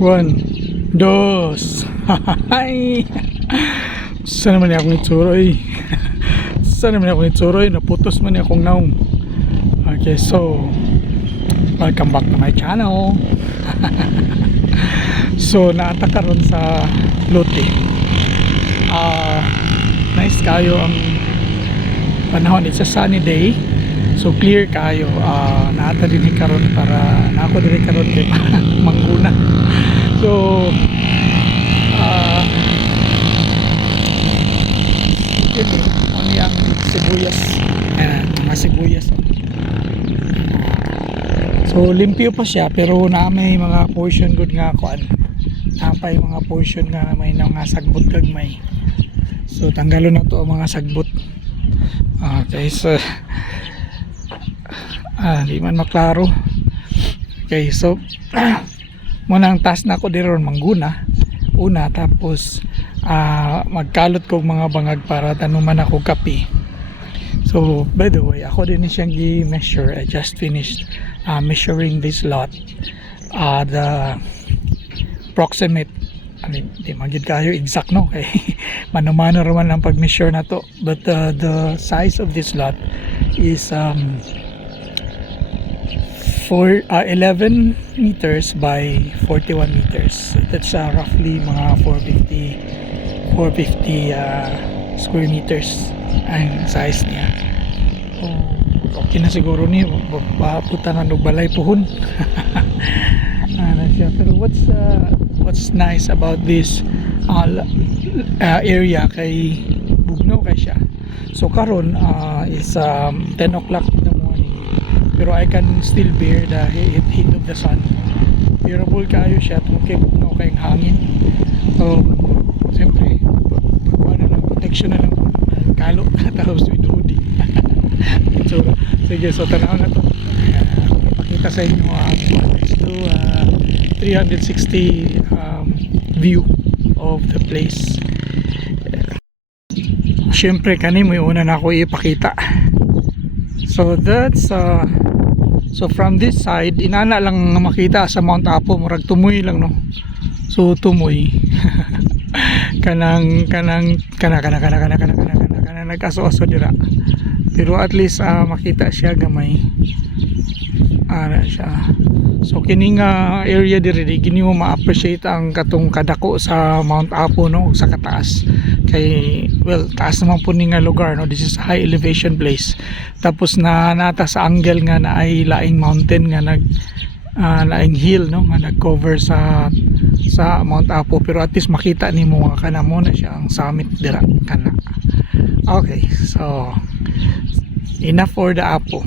One, dos. Hay. Saan naman niya akong itsuroy? Saan naman niya akong itsuroy? Naputos man niya akong naong. Okay, so welcome back to my channel. So naata karon sa Lote. Nice kayo ang panahon. It's a sunny day. So clear kayo. Naata din karon para naako din karon kay mangguna. So ito ano yung sibuyas. Mga sibuyas. So limpyo pa siya pero na may mga portion good nga kuan. Napay mga portion nga may mga sagbot gagmay. So tanggalon na to ang mga sagbot. Okay, so di man maklaro. Okay, so muna ang task na ako diron mangguna una, tapos magkalot kog mga bangag para tanuman ako kape. So by the way, ako din siyang gi-measure. I just finished measuring this lot. The approximate, di magid kayo exact no kay mano-mano raman ang pag-measure na to, but the size of this lot is 11 meters by 41 meters. So that's roughly mga 450 square meters ang size niya. Okay na siguro ni paputangan og balay puhon. Siya. Pero what's nice about this area kay bugnaw kay siya. So karon is 10 o'clock in the morning, pero I can still bear the heat of the sun. Bearable kayo siya kay bugnaw kay hangin. So siyempre ano lang, protection na lang kalo tapos with hoodie. So sige, so tanaw na to. Pakita sa inyo let's do 360 view of the place. Siyempre kani mo una na ako ipakita. So that's so from this side inana lang makita sa Mount Apo, murag tumoy lang no. So tumoy kanang nagaso-aso dira. Pero at least makita siya gamay. Siya. So kining area diri gini mo ma-appreciate ang katong kadako sa Mount Apo no, sa kataas. Kay well, taas naman po ni nga lugar no. This is a high elevation place. Tapos nata sa angle nga na ay laing mountain nga laing hill no, nga nag-cover sa Mount Apo, pero at least makita nimo nga kana mo na siya ang summit dira kana. Okay, so enough for the Apo.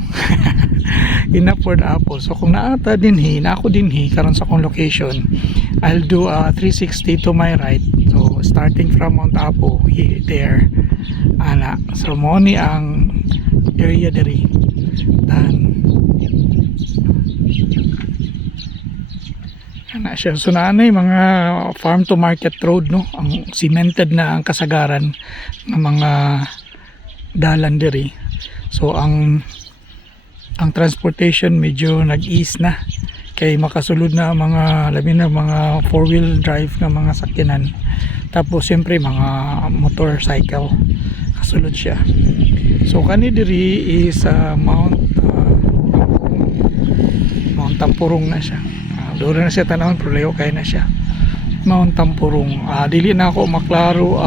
Enough for the Apo. So kung naata dinhi, na ako dinhi karon sa akong location, I'll do 360 to my right. So starting from Mount Apo there. So mo ni ang area diri. Siya. So naanay mga farm to market road no, ang cemented na ang kasagaran ng mga dalan diri. So ang transportation medyo nag-ease na kay makasulod na mga labi na mga 4-wheel drive na mga sakyanan. Tapos siyempre mga motorcycle kasulod siya. So kani diri is Mount Tampurong na siya. Doon na siya tanawon, pero layo kay na siya. Mount Tampurong. Dili na ako maklaro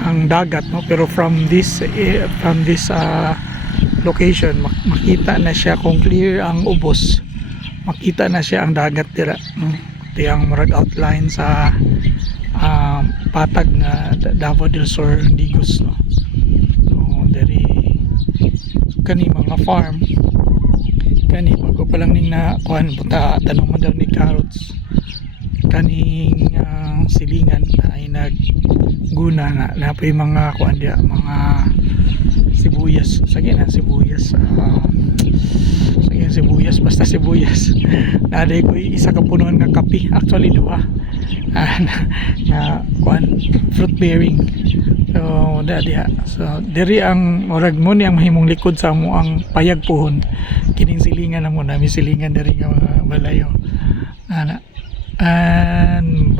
ang dagat no, pero from this location makita na siya kung clear ang ubos. Makita na siya ang dagat dira. Ito ang murag outline sa patag na Davao del Sur, Digos no. So diri kani mga farm kani bago pa lang ning na kuan punta tanong man daw ni carrots kaning silingan ay nagguna na pa yung mga kuan dia, mga sibuyas. Sige na sibuyas. Sige sibuyas, basta sibuyas. Naday ko isa ka punuan nga kape, actually duha. Na kuan fruit bearing. So diri ang murag mo ni ang mahimong likod sa mo ang payag puhon. Kining silingan na mo na, may silingan diri nga mga balayo.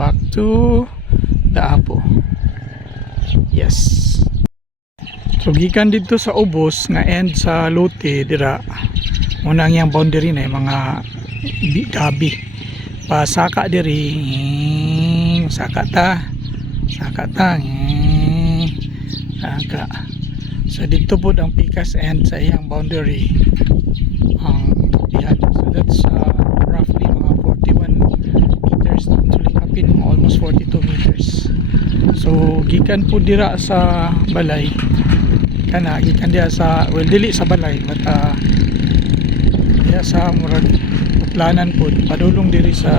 back to the Apo. Yes. So gikan dito sa ubos nga end sa lote dira muna ang boundary na mga gabi pasaka diri saka ta saka so dito po ang pikas end sa iyang boundary ang yan. So that's roughly mga 41 meters actually kapin almost 42 meters. So gikan po dira sa balay kana gikan dia sa well dili sa balay but diya sa murag planan po padulong diri sa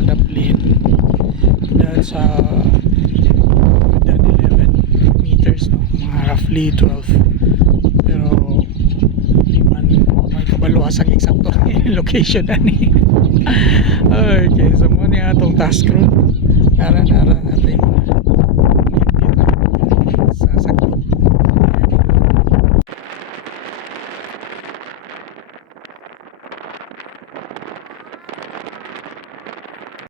Daplin dahil sa 11 meters no? Mga roughly 12 pero di man may kabalo asang eksakto location ani. Okay so muna atong task room nara